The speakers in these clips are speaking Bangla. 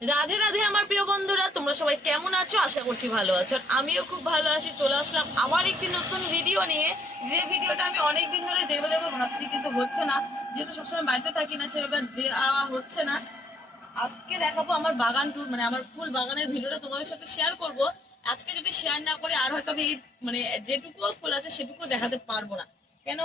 রাধে রাধে আমার প্রিয় বন্ধুরা, তোমরা সবাই কেমন আছো? আশা করছি ভালো আছো। আমিও খুব ভালো আছি। চলে আসলাম আবার একটি নতুন ভিডিও নিয়ে, যে ভিডিওটা আমি অনেকদিন ধরে দেবো দেবো ভাবছি, কিন্তু হচ্ছে না, যেহেতু সবসময় বাড়িতে থাকি না, সেভাবে দেওয়া হচ্ছে না। আজকে দেখাবো আমার বাগান ট্যুর, মানে আমার ফুল বাগানের ভিডিওটা তোমাদের সাথে শেয়ার করব। আজকে যদি শেয়ার না করে আর হয়তো আমি মানে যেটুকু ফুল আছে সেটুকু দেখাতে পারবো না। কেন,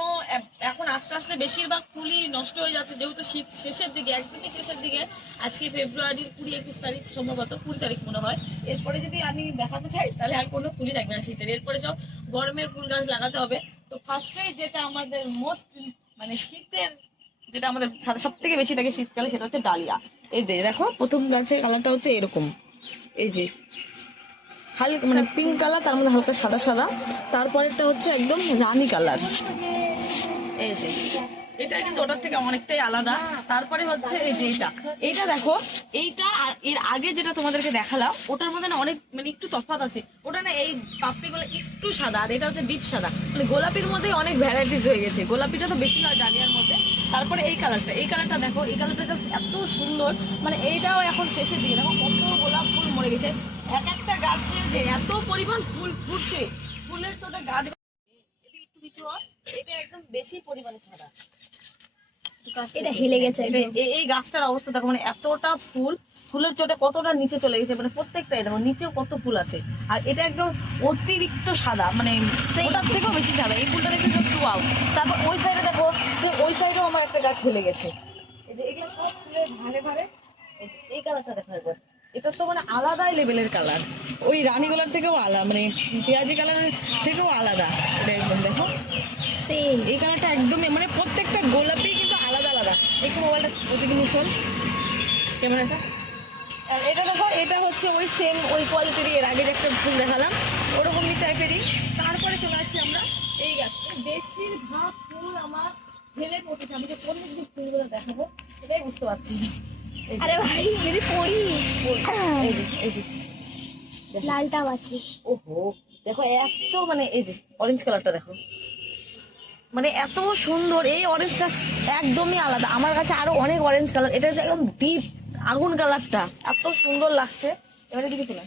এখন আস্তে আস্তে বেশিরভাগ ফুলই নষ্ট হয়ে যাচ্ছে, যেহেতু শীত শেষের দিকে, একদমই শেষের দিকে। আজকে ফেব্রুয়ারির 20-21 তারিখ, সম্ভবত 20 তারিখ মনে হয়। এরপরে যদি আমি দেখাতে চাই তাহলে আর কোনো ফুলই থাকবে না শীতের, এরপরে সব গরমের ফুল গাছ লাগাতে হবে। তো ফার্স্টেই যেটা আমাদের মোস্ট মানে শীতের, যেটা আমাদের সাথে সব থেকে বেশি থাকে শীতকালে, সেটা হচ্ছে ডালিয়া। এই যে দেখো, প্রথম গাছের কালারটা হচ্ছে এরকম, এই যে হালকা মানে পিঙ্ক কালার, তার মধ্যে হালকা সাদা সাদা। তারপরেরটা হচ্ছে একদম রানী কালার, এই যে এটা কিন্তু ওটার থেকে অনেকটাই আলাদা। তারপরে হচ্ছে এই যে এইটা দেখো, এইটা আর এর আগে যেটা তোমাদেরকে দেখালাম ওটার মধ্যে না অনেক মানে একটু তফাৎ আছে। ওটা না এই পাপড়িগুলো একটু সাদা, আর এটা হচ্ছে ডিপ সাদা। মানে গোলাপির মধ্যে অনেক ভ্যারাইটিস হয়ে গেছে, গোলাপিটা তো বেশি হয় ডালিয়ার মধ্যে। তারপরে এই কালারটা দেখো, এই কালারটা জাস্ট এত সুন্দর। মানে এইটাও এখন শেষের দিকে দেখো কত গোলাপ ফুল মরে গেছে। এক একটা গাছে যে এত পরিমাণ ফুল ফুটছে, ফুলের তো ওটা গাছ একটু কিছু হয়, এটা একদম বেশি পরিমাণে ছাড়া। এটা হেলে গেছে। এই গাছটার অবস্থা দেখো, মানে এতটা ফুল, ফুলের চোটে কতটা নিচে চলে গেছে, মানে প্রত্যেকটাই দেখো নিচেও কত ফুল আছে। আর এটা একদম অতিরিক্ত সাদা, মানে ওটার থেকেও বেশি সাদা। এই ফুলটা দেখে জাস্ট ওয়াও। তারপর ওই সাইডে দেখো, ওই সাইডেও আমার একটা গাছ হেলে গেছে। এই যে এগুলো সব ফুলের ভারে ভারে। এই কালারটা দেখো একবার, এটা তো মানে আলাদাই লেভেলের কালার, ওই রানী কালার থেকেও আলাদা, মানে পেঁয়াজি কালারের থেকেও আলাদা। এটা একদম দেখো, এই কালারটা একদমই মানে প্রত্যেকটা গোলাপি কিন্তু আলাদা আলাদা। একটু মোবাইলটা ওদিকে মিশন, ক্যামেরাটা। আর এটা দেখো, এটা হচ্ছে ওই সেম ওই কোয়ালিটিরই, এর আগে যে একটা ফুল দেখালাম ওরকমই টাইপেরই। তারপরে চলে আসছি আমরা এই গাছ। বেশিরভাগ ফুল আমার ঢেলে পড়তেছে, আমি যে কোন দিক ফুলগুলো দেখাবো সেটাই বুঝতে পারছি। আরে ভাই যদি পড়ি এই যে লালটাও আছে। ওহো, দেখো এত মানে এই যে অরেঞ্জ কালারটা দেখো, মানে এত সুন্দর। এই অরেঞ্জটা একদমই আলাদা, আমার কাছে আরো অনেক অরেঞ্জ কালার, এটা একদম ডিপ আগুন কালারটা এত সুন্দর লাগছে। এবারে দিকে তোলা।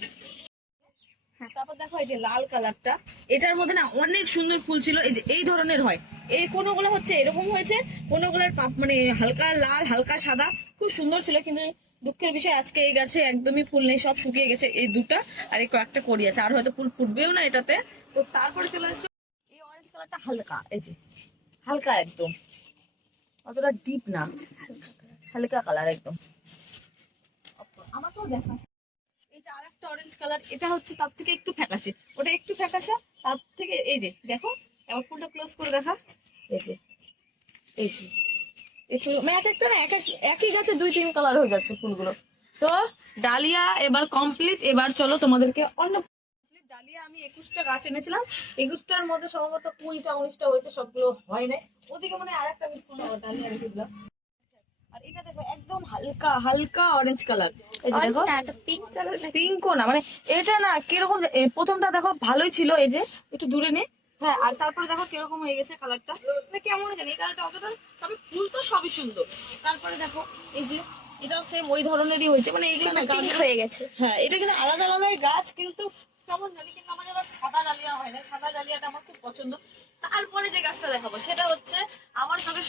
তারপর দেখো এই যে লাল কালারটা, এটার মধ্যে না অনেক সুন্দর ফুল ছিল। এই যে এই ধরনের হয়, এই কোনোগুলো হচ্ছে এরকম হয়েছে, কোনোগুলোর মানে হালকা লাল হালকা সাদা, খুব সুন্দর ছিল। কিন্তু দুঃখের বিষয় আজকে এই গাছে একদমই ফুল নেই, সব শুকিয়ে গেছে এই দুটা, আর এই কয়েকটা করি আছে, আর হয়তো ফুল ফুটবেও না এটাতে। তো তারপরে চলে আসো এই অরেঞ্জ কালারটা, হালকা এই যে হালকা একদম, অতটা ডিপ না, হালকা কালার একদম। আমাকেও দেখা, এই যে আরেকটা অরেঞ্জ কালার, এটা হচ্ছে তার থেকে একটু ফ্যাকাশে, ওটা একটু ফ্যাকাশে তার থেকে। এই যে দেখো, এবার ফুলটা ক্লোজ করে দেখা, এই যে এই যে এই ফুল মানে এক একটা না একই গাছে 2-3 কালার হয়ে যাচ্ছে ফুলগুলো। তো ডালিয়া এবার কমপ্লিট। এবার চলো তোমাদেরকে অন্য ডালিয়া, আমি 21টা গাছ এনেছিলাম, 21টার মধ্যে সম্ভবত 20-19টা হয়েছে, সবগুলো হয় নাই। ওদিকে মনে হয় আরেকটা আমি ডালিয়া রেখেছিলাম। আর এটা দেখো একদম হালকা হালকা অরেঞ্জ কালার, এই যে দেখো পিঙ্ক কালার পিঙ্কও না, মানে এটা না কিরকম, প্রথমটা দেখো ভালোই ছিল, এই যে একটু দূরে নে। হ্যাঁ, আর তারপরে দেখো কিরকম হয়ে গেছে কালারটা, মানে কেমন জানি এই কালারটা অতটা, তবে ফুল তো সবই সুন্দর। তারপরে দেখো এই যে এটাও সেম ওই ধরনেরই হয়েছে, মানে এগুলো না গাছ হয়ে গেছে। হ্যাঁ, এটা কিন্তু আলাদা আলাদা গাছ, কিন্তু কেমন জানি। কিন্তু আমার এবার সাদা ডালিয়া হয় না, সাদা ডালিয়াটা আমার খুব পছন্দ। তারপরে যে গাছটা দেখাবো সেটা হচ্ছে আমার চোখে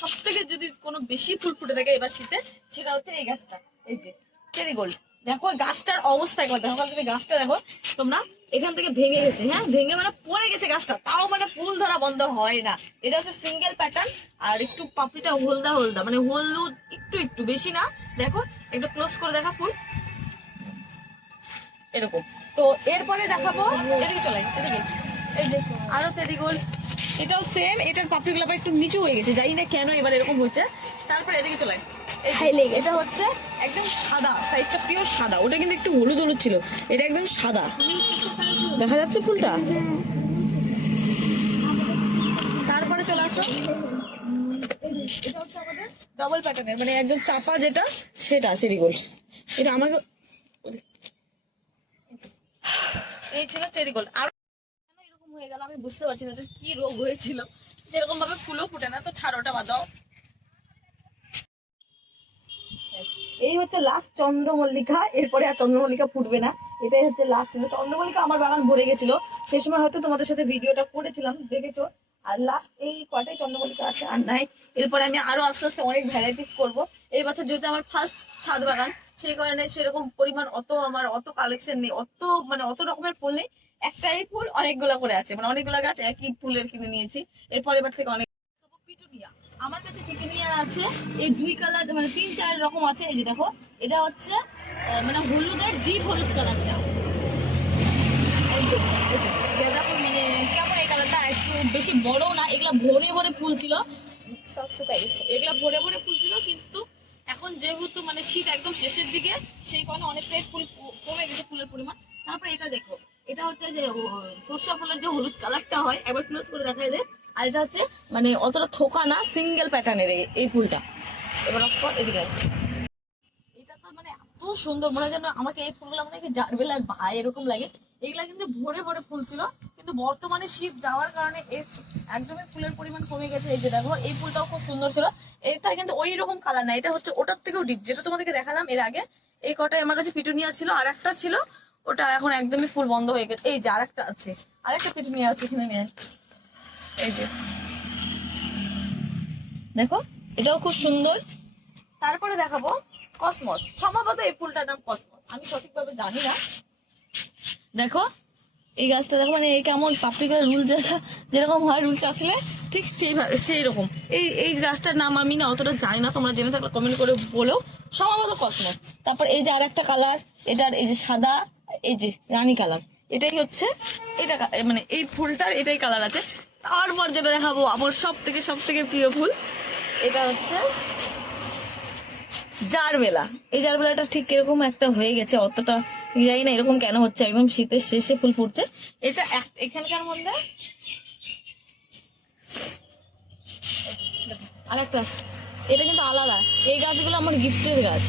সব থেকে যদি কোনো বেশি ফুল ফুটে থাকে এবার শীতে, সেটা হচ্ছে এই গাছটা, এই যে চেরিগোল্ড। দেখো গাছটার অবস্থা একবার দেখো, তুমি গাছটা দেখো তোমরা, এখান থেকে ভেঙে গেছে, হ্যাঁ ভেঙে মানে পড়ে গেছে গাছটা, তাও মানে ফুল ধরা বন্ধ হয় না। এটা হচ্ছে সিঙ্গেল প্যাটার্ন, আর একটু পাপড়িটা হলদা হলদা, মানে হলুদ একটু একটু, বেশি না। দেখো একটু ক্লোজ করে দেখা ফুল এরকম। তো এরপরে দেখাবো, এদিকে চলে এদিকে, এই যে আরো চেরিগোল্ড, এটাও সেম, এটার পাপড়িগুলো আবার একটু নিচু হয়ে গেছে, জানি না কেন এবার এরকম হয়েছে। তারপরে এদিকে চলে, এটা হচ্ছে একদম সাদা, সাইডটা পিওর সাদা, ওটা কিন্তু একটু হলুদ হলুদ ছিল, এটা একদম সাদা, দেখা যাচ্ছে ফুলটা। তারপরে চলে আসো, এটা হচ্ছে আমাদের ডবল প্যাটার্নের, মানে একদম চাপা যেটা, সেটা চেরিগোল্ড। এটা আমাকে এই ছিল চেরিগোল্ড। আর কেন এরকম হয়ে গেল আমি বুঝতে পারছি না, কি রোগ হয়েছিল, সেরকম ভাবে ফুলও ফুটে না। তো ছাড়, ওটা বাদ দাও। এই হচ্ছে লাস্ট চন্দ্রমল্লিকা, এরপরে আর চন্দ্রমল্লিকা ফুটবে না, এটাই হচ্ছে লাস্ট ছিল। চন্দ্রমল্লিকা আমার বাগান ভরে গেছিল, সেই সময় হয়তো তোমাদের সাথে ভিডিওটা করেছিলাম, দেখেছো। আর লাস্ট এই কটাই চন্দ্রমল্লিকা আছে, আর নাই। এরপরে আমি আরো আস্তে আস্তে অনেক ভ্যারাইটিস করবো। এই বছর যেহেতু আমার ফার্স্ট ছাদ বাগান, সেই কারণে সেরকম পরিমাণ আমার অত কালেকশন নেই, অত রকমের ফুল নেই। একটাই ফুল অনেকগুলা করে আছে, মানে অনেকগুলা গাছ একই ফুলের কিনে নিয়েছি। এরপর এবার থেকে অনেক পিটুনিয়া, আমার কাছে পিটুনিয়া আছে এই 2 কালার, মানে 3-4 রকম আছে। এই যে দেখো, এটা হচ্ছে মানে হলুদের ডিপ হলুদ কালারটা। দেখো মানে কেমন এই কালারটা, একটু বেশি বড় না, এগুলা ভরে ভরে ফুল ছিল, সব শুকাই গেছে। এগুলা ভরে ভরে ফুল ছিল, কিন্তু এখন যেহেতু মানে শীত একদম শেষের দিকে, সেই কারণে অনেকটাই ফুল কমে গেছে ফুলের পরিমাণ। তারপরে এটা দেখো, এটা হচ্ছে যে সরষা ফুলের যে হলুদ কালারটা হয়, একবার ক্লোজ করে দেখাই দে। আর এটা হচ্ছে মানে অতটা থোকা না, সিঙ্গেল প্যাটার্নের এই ফুলটা। এবার এদিকে এটা তো মানে এত সুন্দর, মনে হয় যেন আমাকে এই ফুলগুলো মনে হয় জারবেলার ভাই এরকম লাগে। এগুলা কিন্তু ভরে ভরে ফুল ছিল, কিন্তু বর্তমানে শীত যাওয়ার কারণে একদমই ফুলের পরিমাণ কমে গেছে। এই যে দেখো, এই ফুলটাও খুব সুন্দর ছিল। এটা কিন্তু ওই রকম কালার না, এটা হচ্ছে ওটার থেকেও ডিপ, যেটা তোমাদেরকে দেখালাম এর আগে। এই কটাই আমার কাছে পিটুনিয়া ছিল, আর একটা ছিল ওটা এখন একদমই ফুল বন্ধ হয়ে গেছে। এই যে আরেকটা আছে, আরেকটা পিটুনিয়া আছে এখানে নিয়ে, এই যে দেখো, এটাও খুব সুন্দর। তারপরে দেখাবো কসমস, সম্ভবত এই ফুলটার নাম কসমস, আমি সঠিকভাবে জানি না। দেখো এই গাছটা দেখো, মানে এই কেমন পাপড়ি করে রুল যেরকম হয়, রুল চাচলে ঠিক সেই রকম। এই গাছটার নাম আমি না অতটা জানি না, তোমরা জেনে থাকলে কমেন্ট করে বলো, সম্ভবত কসমস। তারপর এই যে আর একটা কালার, এটার এই যে সাদা, এই যে রানী কালার, এটাই হচ্ছে এটা, মানে এই ফুলটার এটাই কালার আছে। তারপর যেটা দেখাবো আমার সব থেকে প্রিয় ফুল, এটা হচ্ছে জারবেলা। এই জারবেলাটা ঠিক এরকম একটা হয়ে গেছে, অতটা জানি না এরকম কেন হচ্ছে, একদম শীতের শেষে ফুল ফুটছে। এটা এখানকার মধ্যে আরেকটা, এটা কিন্তু আলাদা। এই গাছগুলো আমার গিফটের গাছ,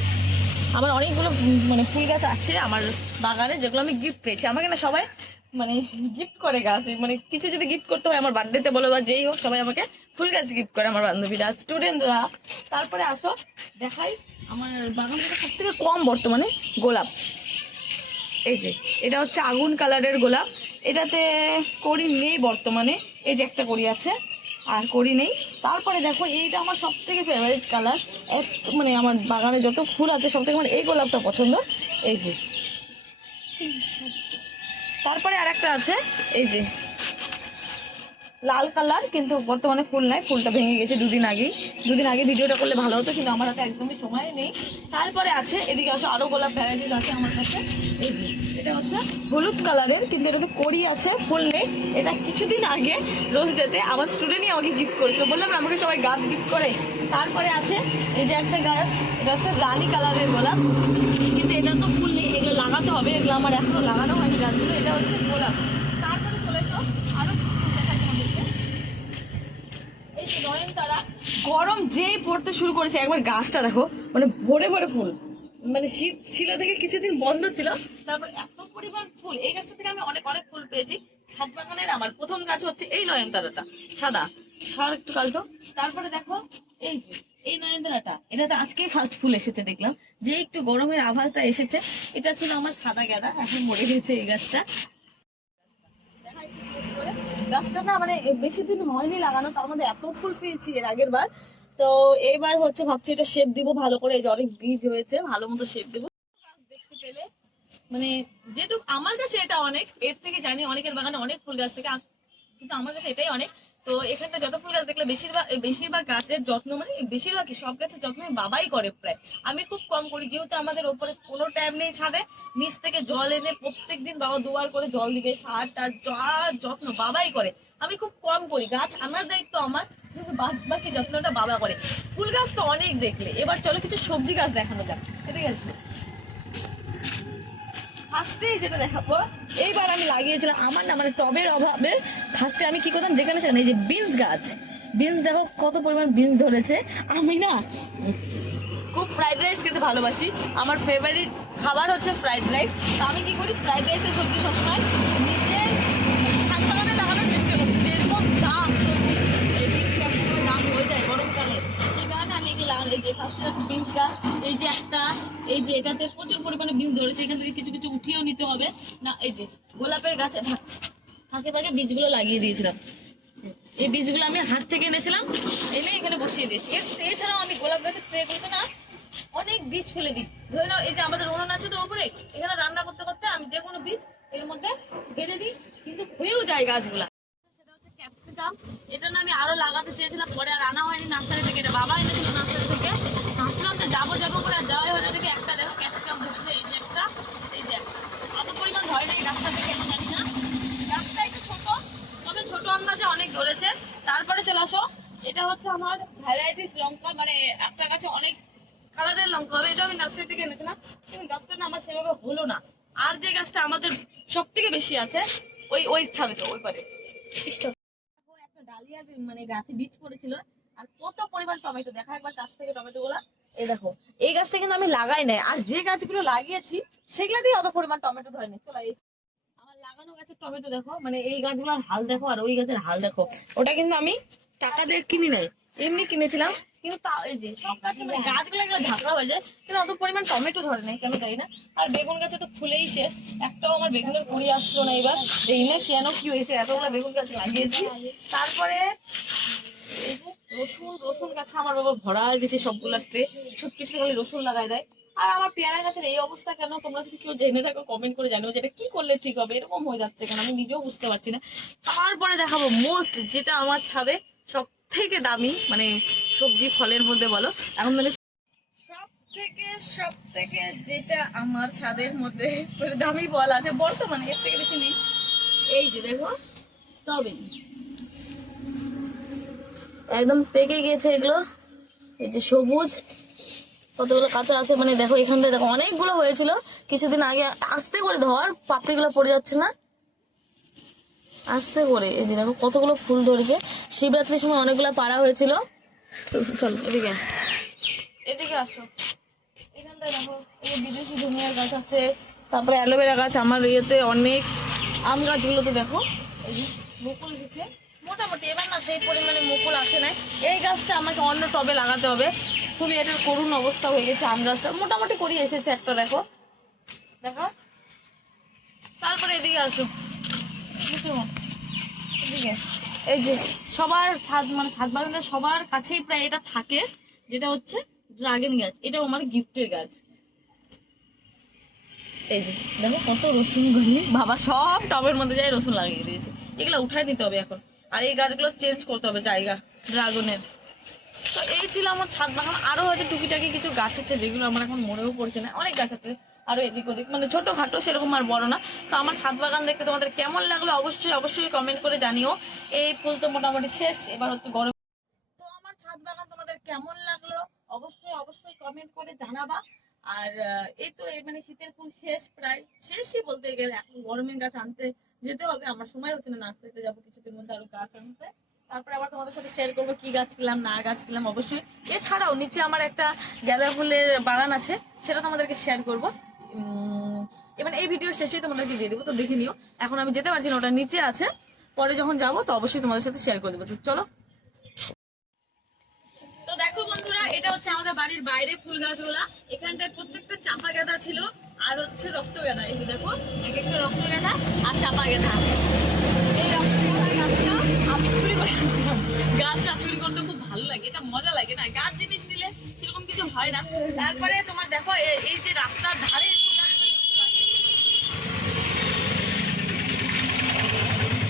আমার অনেকগুলো মানে ফুল গাছ আছে আমার বাগানে, যেগুলো আমি গিফট পেয়েছি। আমাকে না সবাই মানে গিফট করে গাছ, মানে কিছু যদি গিফট করতে হয় আমার বার্থডেতে বলো বা যেই হোক, সবাই আমাকে ফুল গাছ গিফট করে, আমার বান্ধবীরা, স্টুডেন্টরা। তারপরে আসো দেখাই আমার বাগান থেকে সব থেকে কম বর্তমানে গোলাপ। এই যে এটা হচ্ছে আগুন কালারের গোলাপ, এটাতে কড়ি নেই বর্তমানে, এই যে একটা কড়ি আছে আর কড়ি নেই। তারপরে দেখো এইটা আমার সব থেকে ফেভারিট কালার, মানে আমার বাগানে যত ফুল আছে সব থেকে আমার এই গোলাপটা পছন্দ, এই যে। তারপরে আরেকটা আছে এই যে লাল কালার, কিন্তু বর্তমানে ফুল নাই, ফুলটা ভেঙে গেছে দুদিন আগে ভিডিওটা করলে ভালো হতো, কিন্তু আমার হাতে একদমই সময় নেই। তারপরে আছে এদিকে আসো, আরো গোলাপ ভ্যারাইটিস আছে আমার কাছে। এই যে এটা হচ্ছে হলুদ কালারের, কিন্তু এটাতে কড়ি আছে, ফুল নেই। এটা কিছুদিন আগে রোজ ডেতে আমার স্টুডেন্টই আমাকে গিফট করেছিল, বললাম না আমাকে সবাই গাছ গিফট করে। তারপরে আছে এই যে একটা গাছ, এটা হচ্ছে রানী কালারের গোলাপ, কিন্তু এটা তো ফুল নেই, এগুলো লাগাতে হবে, এগুলো আমার এখনো লাগানো হয়নি গাছগুলো। এটা হচ্ছে গোলাপ। তারপরে চলে এসো আরো এই যে নয়নতারা, গরম যেই পড়তে শুরু করেছে একবার গাছটা দেখো, মানে ভরে ভরে ফুল, মানে শীত ছিল থেকে কিছুদিন বন্ধ ছিল, তারপর এত পরিমাণ ফুল। এই গাছটা থেকে আমি অনেক ফুল পেয়েছি। ছাদ বাগানের আমার প্রথম গাছ হচ্ছে এই নয়নতারাটা, সাদা সার একটু কালটো। তারপরে দেখো এই যে এই নয়নতারাটা, এটাতে আজকেই ফার্স্ট ফুল এসেছে, দেখলাম যে একটু গরমের আভাসটা এসেছে। এটা ছিল আমার সাদা গাঁদা, এখন মরে গেছে এই গাছটা। গাছটা না মানে বেশি দিন হয়নি লাগানো, তার মধ্যে এত ফুল পেয়েছি এর আগের বার। তো এইবার হচ্ছে ভাবছি এটা শেপ দিব ভালো করে, এই যে অনেক বীজ হয়েছে, ভালো মতো শেপ দেবো। দেখতে পেলে মানে যেটুকু আমার কাছে এটা অনেক, এর থেকে জানি অনেকের বাগানে অনেক ফুল গাছ থেকে, কিন্তু আমার কাছে এটাই অনেক। তো এখানটা যত ফুল গাছ দেখলে বেশিরভাগ গাছের যত্ন, মানে বেশিরভাগ কি সব গাছের যত্ন বাবাই করে প্রায়, আমি খুব কম করি, যেহেতু আমাদের ওপরে কোনো ট্যাব নেই ছাদে, নিচ থেকে জল এনে প্রত্যেকদিন বাবা দুবার করে জল দিবে, সার টার যত্ন বাবাই করে, আমি খুব কম করি। গাছ আমার দায়িত্ব আমার, কিন্তু বাদ বাকি যত্নটা বাবা করে। ফুল গাছ তো অনেক দেখলে, এবার চলো কিছু সবজি গাছ দেখানো যাক, ঠিক আছে। ফার্স্টে যেটা দেখাবো, এইবার আমি লাগিয়েছিলাম, আমার না মানে টবের অভাবে ফার্স্টে আমি কি করতাম, যেখানে সেখানে এই যে বিনস গাছ, বিনস দেখো কত পরিমাণ বিনস ধরেছে। আমি না খুব ফ্রাইড রাইস খেতে ভালোবাসি, আমার ফেভারিট খাবার হচ্ছে ফ্রাইড রাইস। তো আমি কি করি, ফ্রাইড রাইসের সবজি সবসময় নিজের ছাদ বাগানে লাগানোর চেষ্টা করি। যেরকম দাম সবজি, দাম হয়ে যায় গরমকালে, সেই কারণে আমি এই যে যে ফার্স্টে বিনস গাছ, এই যে একটা, এই যে এটাতে প্রচুর পরিমাণে বিনস ধরেছে, এখান থেকে কিছু কিছু উঠিয়েও নিতে হবে না। এই যে গোলাপের গাছে ফাঁকে ফাঁকে বীজগুলো লাগিয়ে দিয়েছিলাম, এই বীজগুলো আমি হাট থেকে এনেছিলাম, এনে এখানে বসিয়ে দিয়েছি। এছাড়াও আমি গোলাপ গাছের ট্রে করতে না অনেক বীজ ফেলে দিই। ধরে নাও এই যে আমাদের উনুন আছে তো উপরে, এখানে রান্না করতে করতে আমি যে কোনো বীজ এর মধ্যে ফেলে দিই, কিন্তু হয়েও যায় গাছগুলা। সেটা হচ্ছে ক্যাপসিকাম, এটা না আমি আরো লাগাতে চেয়েছিলাম, পরে আর আনা হয়নি নার্সারি থেকে, এটা বাবা এনেছিল নার্সারি থেকে। ভাবলাম যে যাবো যাবো করে আর যাওয়াই হয়ে দেখি একটা দেখো ক্যাপসিকাম ধরেছে, এই যে একটা, এই যে একটা, অত পরিমাণ ধরে নেই গাছটা থেকে জানি না, গাছটা একটু ছোট, তবে ছোট আন্দাজে অনেক ধরেছে। তারপরে চলে আসো, এটা হচ্ছে আমার ভ্যারাইটিস লঙ্কা, মানে একটা গাছে অনেক কালারের লঙ্কা হবে, এটা আমি নার্সারি থেকে এনেছিলাম, কিন্তু গাছটা না আমার সেভাবে হলো না। আর যে গাছটা আমাদের সব থেকে বেশি আছে ওই ওই ছাদে, ওই পারে একটা ডালিয়া মানে গাছে বীজ পড়েছিল, আর কত পরিমাণ টমেটো, দেখা একবার গাছ থেকে টমেটো গুলা। এই দেখো এই গাছটা কিন্তু আমি লাগাই নাই, আর যে গাছগুলো লাগিয়েছি সেগুলা দিয়ে অত পরিমাণ টমেটো ধরেনি। চলো আমার লাগানো গাছের টমেটো দেখো, মানে এই গাছগুলোর হাল দেখো আর ওই গাছের হাল দেখো। ওটা কিন্তু আমি টাকা দিয়ে কিনি নাই, এমনি কিনেছিলাম, কিন্তু তাও এই যে সব গাছে মানে গাছগুলো এগুলো ঝাঁকড়া হয়ে যায়, কিন্তু অত পরিমাণ টমেটো ধরে নেই কেন জানি না। আর বেগুন গাছে তো ফুলেই শেষ, একটাও আমার বেগুনের কুড়ি আসলো না এবার, যেই না কেন কি হয়েছে, এতগুলো বেগুন গাছ লাগিয়েছি। তারপরে এই যে রসুন, রসুন গাছে আমার বাবা ভরা হয়ে গেছে সবগুলার ট্রে, সব কিছু খালি রসুন লাগাই দেয়। আর আমার পেয়ারা গাছের এই অবস্থা কেন, তোমরা যদি কেউ জেনে থাকো কমেন্ট করে জানিও, যেটা কি করলে ঠিক হবে, এরকম হয়ে যাচ্ছে কেন আমি নিজেও বুঝতে পারছি না। তারপরে দেখাবো মোস্ট, যেটা আমার ছাদে সব থেকে দামি, মানে সবজি ফলের মধ্যে বলো এখন মানে সব থেকে যেটা আমার ছাদের মধ্যে দামি ফল আছে বর্তমানে, এর থেকে বেশি নেই। এই যে দেখো স্ট্রবেরি, একদম পেকে গিয়েছে এগুলো, এই যে সবুজ, কতগুলো কাঁচা আছে, মানে দেখো এখানটায় দেখো অনেকগুলো হয়েছিল কিছুদিন আগে, আস্তে করে ধর পাপড়িগুলো পড়ে যাচ্ছে না, আস্তে করে। এই যে দেখো কতগুলো ফুল ধরেছে, শিবরাত্রির সময় অনেকগুলো পাড়া হয়েছিল। চলো এদিকে, এদিকে আসো, এখানটায় দেখো এই বিদেশি ধনিয়ার গাছ আছে, তারপরে অ্যালোভেরা গাছ, আমার ইয়েতে অনেক আম গাছগুলো তো দেখো এই যে মুকুল এসেছে মোটামুটি, এবার না সেই পরিমাণে মুকুল আসে নাই। এই গাছটা আমাকে অন্য টবে লাগাতে হবে, খুবই এটার করুণ অবস্থা হয়ে গেছে। আম গাছটা মোটামুটি করি এসেছে একটা, দেখো দেখো। তারপরে এদিকে আসো, বুঝছো এদিকে, এই যে সবার ছাদ মানে ছাদ বাগানের সবার কাছেই প্রায় এটা থাকে, যেটা হচ্ছে ড্রাগন গাছ, এটাও আমার গিফটের গাছ। এই যে দেখো কত রসুন গলি, বাবা সব টবের মধ্যে যাই রসুন লাগিয়ে দিয়েছে, এগুলো উঠাই নিতে হবে এখন, আর এই গাছগুলো চেঞ্জ করতে হবে জায়গা ড্রাগনের। তো এই ছিল আমার ছাদ বাগান, আরো হয়তো টুকিটাকি কিছু গাছ আছে যেগুলো আমার এখন মনেও পড়ছে না, অনেক গাছ আছে আরো এদিক ওদিক, মানে ছোটখাটো সেরকম আর বড় না। তো আমার ছাদ বাগান দেখতে তোমাদের কেমন লাগলো অবশ্যই অবশ্যই কমেন্ট করে জানিও। এই ফুল তো মোটামুটি শেষ, এবার হচ্ছে গরম। তো আমার ছাদ বাগান তোমাদের কেমন লাগলো অবশ্যই অবশ্যই কমেন্ট করে জানাবা। আর এই তো এই মানে শীতের ফুল শেষ, প্রায় শেষই বলতে গেলে, এখন গরমের গাছ আনতে যেতে হবে, আমার সময় হচ্ছে না, নার্সারিতে যাবো কিছুদিন মধ্যে আরো গাছ আনতে, তারপরে আবার তোমাদের সাথে শেয়ার করবো কি গাছ কিনলাম না গাছ কিনলাম অবশ্যই। এছাড়াও নিচে আমার একটা গাঁদা ফুলের বাগান আছে, সেটা তোমাদেরকে শেয়ার করবো। এবার এই ভিডিও শেষে তোমাদেরকে দিয়ে দেবো, তো দেখে নিও। এখন আমি যেতে পারছি না, ওটা নিচে আছে, পরে যখন যাবো তো অবশ্যই তোমাদের সাথে শেয়ার করে দেবো। তো চলো। তো দেখো বন্ধুরা, এটা হচ্ছে আমাদের বাড়ির বাইরে ফুল গাছগুলা, এখানটায় প্রত্যেকটা চাপা গাঁদা ছিল আর হচ্ছে রক্ত গাঁদা, এই যে দেখো এক একটা রক্ত গাঁদা আর চাপা গাঁদা। এই রক্ত গাঁদার গাছটা আমি চুরি করে আনছিলাম, গাছটা চুরি করতে খুব ভালো লাগে, এটা মজা লাগে না, গাছ জিনিস নিলে সেরকম কিছু হয় না। তারপরে তোমার দেখো এই যে রাস্তার ধারে ফুল গাছগুলো,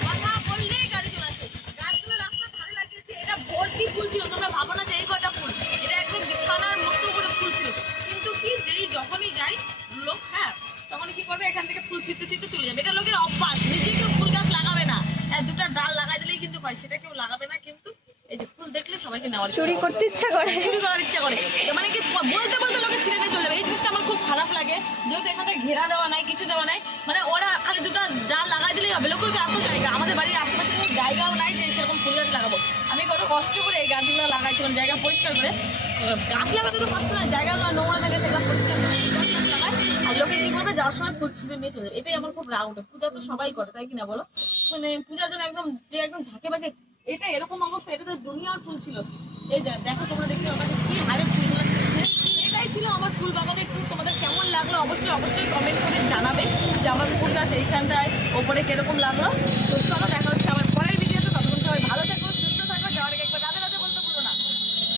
কথা বললেই গাড়ি চলে আসে, গাছগুলো রাস্তার ধারে লাগিয়েছে, এটা ভর্তি ফুল ছিল, তোমরা ভাবো না যে এই কয়টা ফুল, এটা একদম বিছানার মতো করে ফুল ছিল। কিন্তু কি যেই যখনই যাই লোক, হ্যাঁ তখনই কি করবে, এখান থেকে ফুল ছিটতে ছিটতে চলে যাবে, এটা লোকের অভ্যাস, নিজে কেউ ফুল গাছ লাগাবে না, দুটা ডাল লাগাই দিলেই কিন্তু হয়, সেটা কেউ লাগাবে না, কিন্তু এই যে ফুল দেখলে সবাইকে নেওয়ার চুরি করতে ইচ্ছা করে, চুরি করার ইচ্ছা করে, মানে কি বলতে বলতে লোকে ছিঁড়ে নিয়ে চলে যাবে। এই জিনিসটা আমার খুব খারাপ লাগে, যেহেতু এখানে ঘেরা দেওয়া নাই কিছু দেওয়া নাই, মানে ওরা খালি দুটো ডাল লাগাই দিলেই হবে, লোকের এত জায়গা, আমাদের বাড়ির আশেপাশে কোনো জায়গাও নাই যে সেরকম ফুল গাছ লাগাবো। আমি কত কষ্ট করে এই গাছগুলো লাগাইছি, মানে জায়গা পরিষ্কার করে, গাছ লাগাতে তো কষ্ট নয়, জায়গাগুলো নোংরা থাকে সেগুলো পরিষ্কার করে গাছ লাগায়, আর লোকে কি করবে যাওয়ার সময় ফুল ছিঁড়ে নিয়ে চলে যাবে, এটাই আমার খুব রাগ ওঠে। পূজা তো সবাই করে তাই কিনা বলো, মানে পূজার জন্য একদম যে একদম ঝাঁকে বাঁকে, এটা এরকম অবস্থা, এটা তো দুনিয়ার ফুল ছিল। এই দেখো তোমরা দেখতে পাবে কি হারে ফুলগুলো ছিল, এটাই ছিল আমার ফুল বাগানের ট্যুর। তোমাদের কেমন লাগলো অবশ্যই অবশ্যই কমেন্ট করে জানাবে যে আমার ফুল গাছ এইখানটায় ওপরে কিরকম লাগলো। তো চলো দেখা হচ্ছে আমার পরের ভিডিওতে, ততক্ষণ সবাই ভালো থাকো।